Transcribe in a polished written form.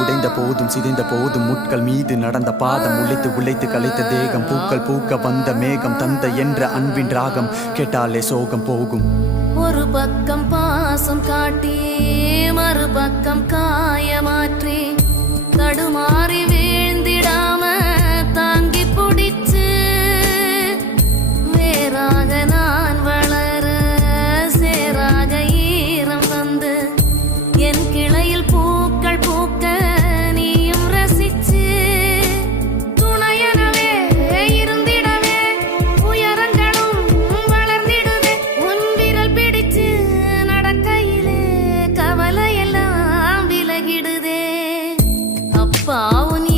உடைந்த போதும் சிதைந்த போதும் முட்கள் மீது நடந்த பாதம் உழைத்து உழைத்து கலைத்த தேகம் பூக்கள் பூக்க வந்த மேகம் தந்த என்ற அன்பின் ராகம் கேட்டாலே சோகம் போகும். ஒரு பக்கம் பாசம் காட்டி மறுபக்கம் காயமாற்றி தடுமாறி வீழ்ந்திடாம தாங்கி பிடிச்சு வேறாக நான் வளர சேராக ஈரம் வந்து என் கிளையில் பூக்கள் பூக்க நீயும் ரசிச்சு துணையனவே இருந்திடவே உயரங்களும் வளர்ந்திடுவே உன் விரல் பிடிச்சு நடக்கையிலே கவலையெல்லாம் விலகிடுதே. அப்பா உன்